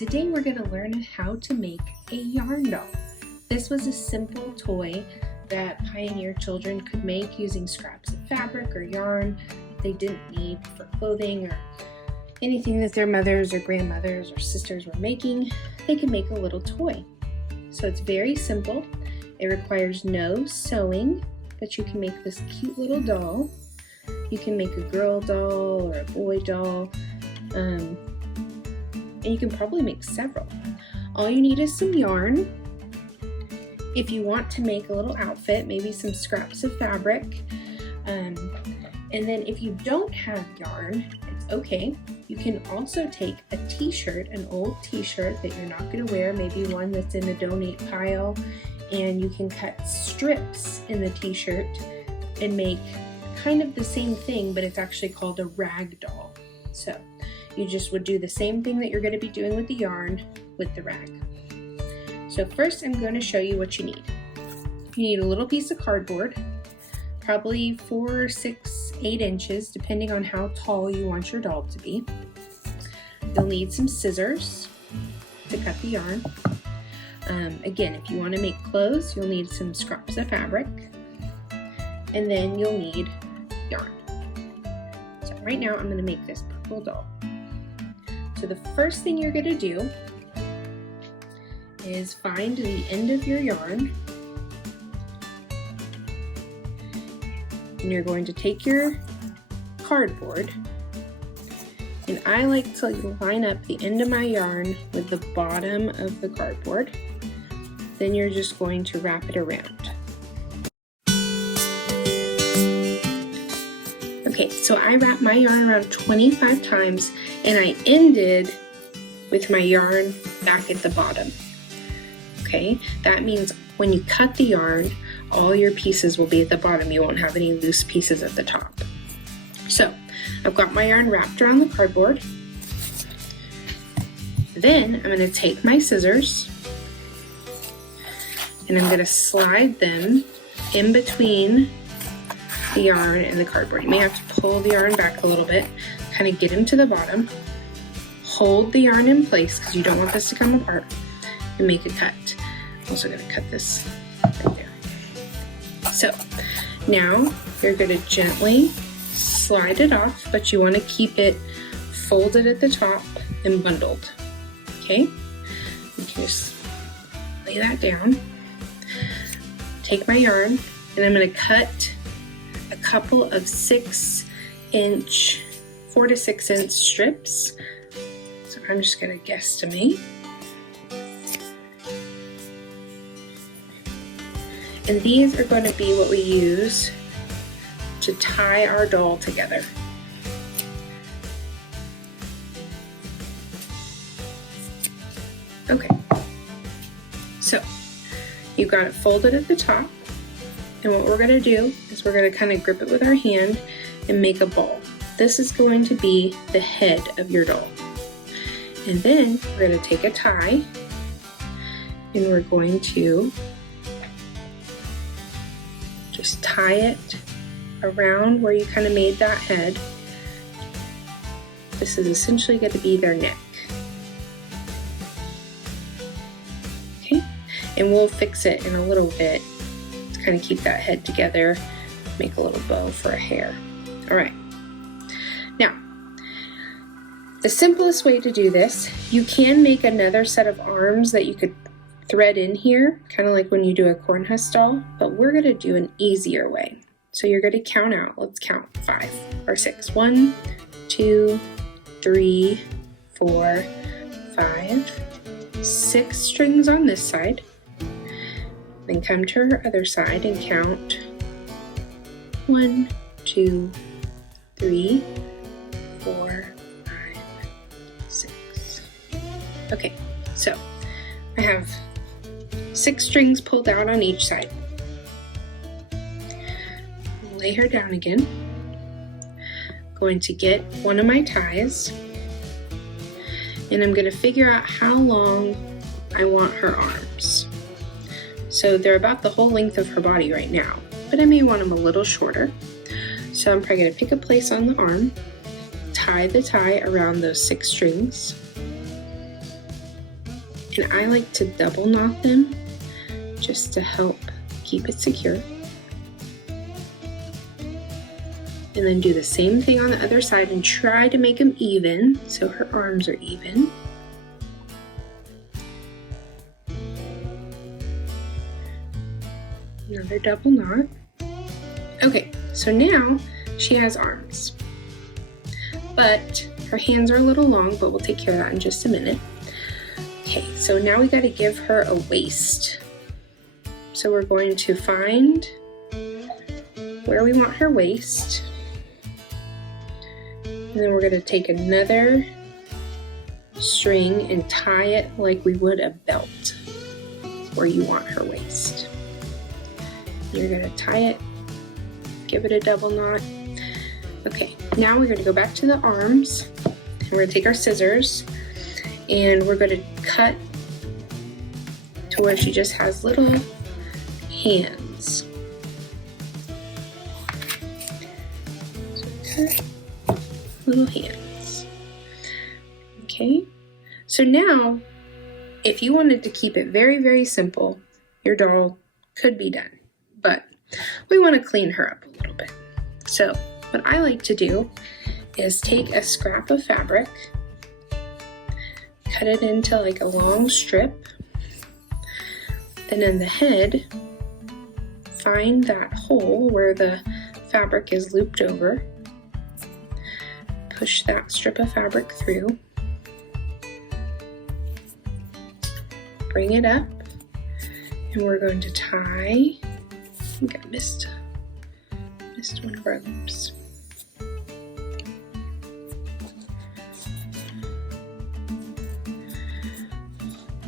Today we're going to learn how to make a yarn doll. This was a simple toy that Pioneer children could make using scraps of fabric or yarn they didn't need for clothing or anything that their mothers or grandmothers or sisters were making. They could make a little toy. So it's very simple. It requires no sewing, but you can make this cute little doll. You can make a girl doll or a boy doll. And you can probably make several. All you need is some yarn. If you want to make a little outfit, maybe some scraps of fabric. And then if you don't have yarn, it's okay. You can also take a t-shirt, an old t-shirt that you're not going to wear, maybe one that's in the donate pile, and you can cut strips in the t-shirt and make kind of the same thing, but it's actually called a rag doll. So you just would do the same thing that you're going to be doing with the yarn with the rag. So first I'm going to show you what you need. You need a little piece of cardboard, probably 4, 6, 8 inches, depending on how tall you want your doll to be. You'll need some scissors to cut the yarn. Again, if you want to make clothes, you'll need some scraps of fabric, and then you'll need yarn. So right now I'm going to make this purple doll. So the first thing you're going to do is find the end of your yarn, and you're going to take your cardboard, and I like to line up the end of my yarn with the bottom of the cardboard. Then you're just going to wrap it around. Okay, so I wrapped my yarn around 25 times and I ended with my yarn back at the bottom. Okay, that means when you cut the yarn, all your pieces will be at the bottom. You won't have any loose pieces at the top. So I've got my yarn wrapped around the cardboard. Then I'm going to take my scissors and I'm going to slide them in between the yarn and the cardboard. You may have to pull the yarn back a little bit, kind of get them to the bottom, hold the yarn in place because you don't want this to come apart, and make a cut. I'm also going to cut this right there. So now you're going to gently slide it off, but you want to keep it folded at the top and bundled. Okay? You can just lay that down. Take my yarn and I'm going to cut a couple of 4 to 6 inch strips. So I'm just going to guesstimate. And these are going to be what we use to tie our doll together. Okay, so you've got it folded at the top, and what we're going to do is we're going to kind of grip it with our hand and make a ball. This is going to be the head of your doll. And then we're going to take a tie and we're going to just tie it around where you kind of made that head. This is essentially going to be their neck. Okay, and we'll fix it in a little bit to kind of keep that head together, make a little bow for a hair. All right, now the simplest way to do this, you can make another set of arms that you could thread in here, kind of like when you do a corn husk doll, but we're going to do an easier way. So you're going to count out. Let's count 5 or 6. 1, 2, 3, 4, 5, 6 strings on this side. Then come to her other side and count 1, 2, 3, 4, 5, 6. Okay, so I have 6 strings pulled out on each side. Lay her down again. Going to get one of my ties, and I'm going to figure out how long I want her arms. So they're about the whole length of her body right now, but I may want them a little shorter. So I'm probably going to pick a place on the arm, tie the tie around those 6 strings, And I like to double knot them just to help keep it secure. And then do the same thing on the other side and try to make them even so her arms are even. Another double knot. Okay, so now she has arms, but her hands are a little long, but we'll take care of that in just a minute. Okay, so now we got to give her a waist. So we're going to find where we want her waist, and then we're going to take another string and tie it like we would a belt where you want her waist. You're going to tie it, give it a double knot. Okay, now we're going to go back to the arms, and we're going to take our scissors and we're going to cut to where she just has little hands. So cut little hands. Okay, so now if you wanted to keep it very, very simple, your doll could be done. But we want to clean her up a little bit. So what I like to do is take a scrap of fabric, cut it into like a long strip, then in the head, find that hole where the fabric is looped over, push that strip of fabric through, bring it up, and we're going to tie. I think I missed one of our loops.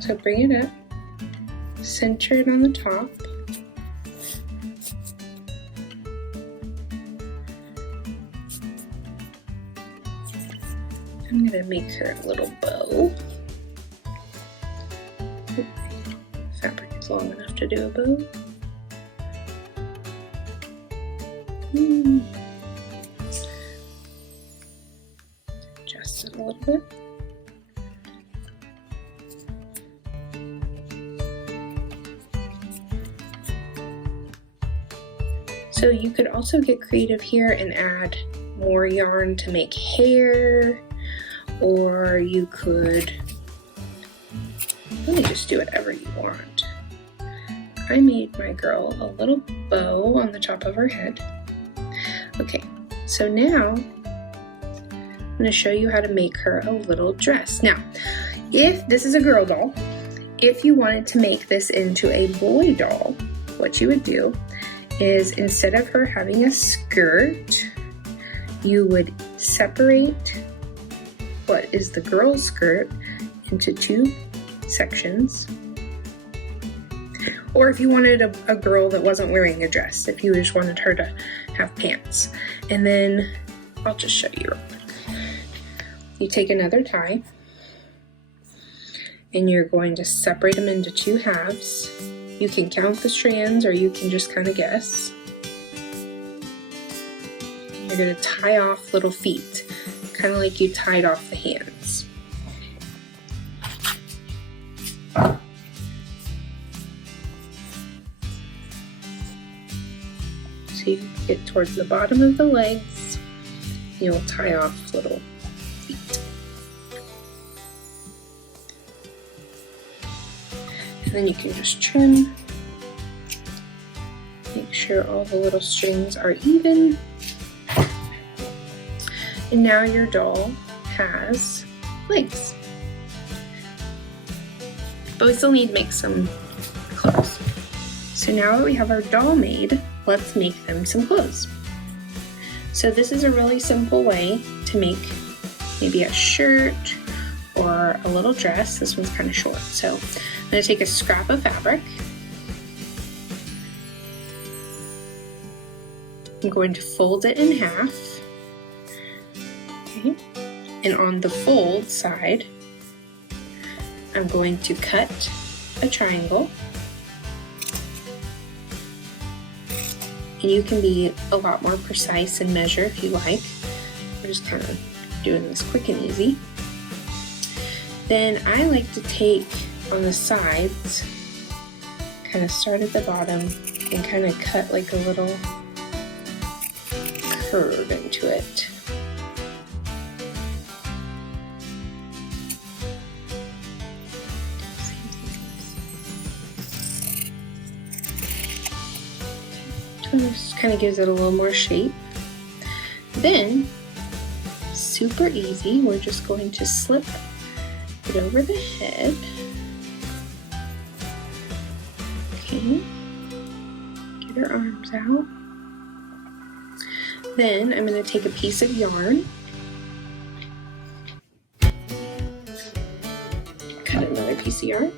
So bring it up, center it on the top, I'm gonna make her a little bow. Fabric is long enough to do a bow. Adjust it a little bit. So you could also get creative here and add more yarn to make hair, or you could really just do whatever you want. I made my girl a little bow on the top of her head. Okay, so now I'm going to show you how to make her a little dress. Now, if this is a girl doll, if you wanted to make this into a boy doll, what you would do is instead of her having a skirt, you would separate what is the girl's skirt into two sections. Or if you wanted a girl that wasn't wearing a dress, if you just wanted her to have pants. And then I'll just show you real quick. You take another tie and you're going to separate them into two halves. You can count the strands or you can just kind of guess. You're going to tie off little feet, kind of like you tied off the hands. So you get towards the bottom of the legs, you'll tie off little feet. And then you can just trim. Make sure all the little strings are even. And now your doll has legs. But we still need to make some clothes. So now that we have our doll made, let's make them some clothes. So this is a really simple way to make maybe a shirt or a little dress. This one's kind of short. So I'm going to take a scrap of fabric. I'm going to fold it in half. Okay. And on the fold side, I'm going to cut a triangle. And you can be a lot more precise and measure if you like. We're just kind of doing this quick and easy. Then I like to take on the sides, kind of start at the bottom and kind of cut like a little curve into it. Just kind of gives it a little more shape. Then, super easy, we're just going to slip it over the head. Okay, get her arms out. Then I'm going to take a piece of yarn, cut another piece of yarn,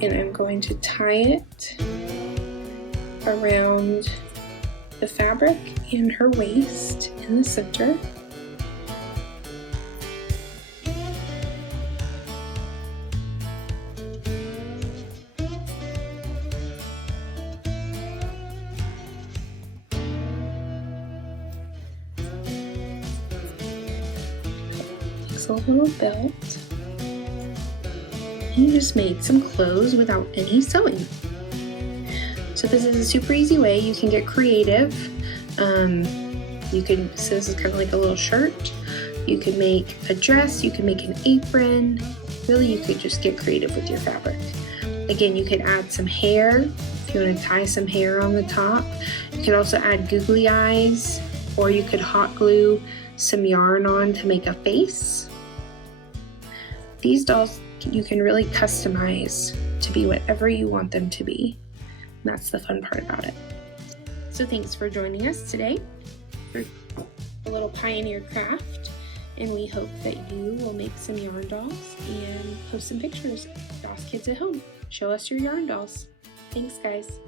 and I'm going to tie it around the fabric and her waist in the center. Takes a little belt. You just made some clothes without any sewing. So this is a super easy way. You can get creative. So this is kind of like a little shirt. You could make a dress, you could make an apron. Really, you could just get creative with your fabric. Again, you could add some hair if you want to tie some hair on the top. You could also add googly eyes, or you could hot glue some yarn on to make a face. These dolls you can really customize to be whatever you want them to be. And that's the fun part about it. So thanks for joining us today for a little pioneer craft, and we hope that you will make some yarn dolls and post some pictures. Doss Kids at Home. Show us your yarn dolls. Thanks, guys.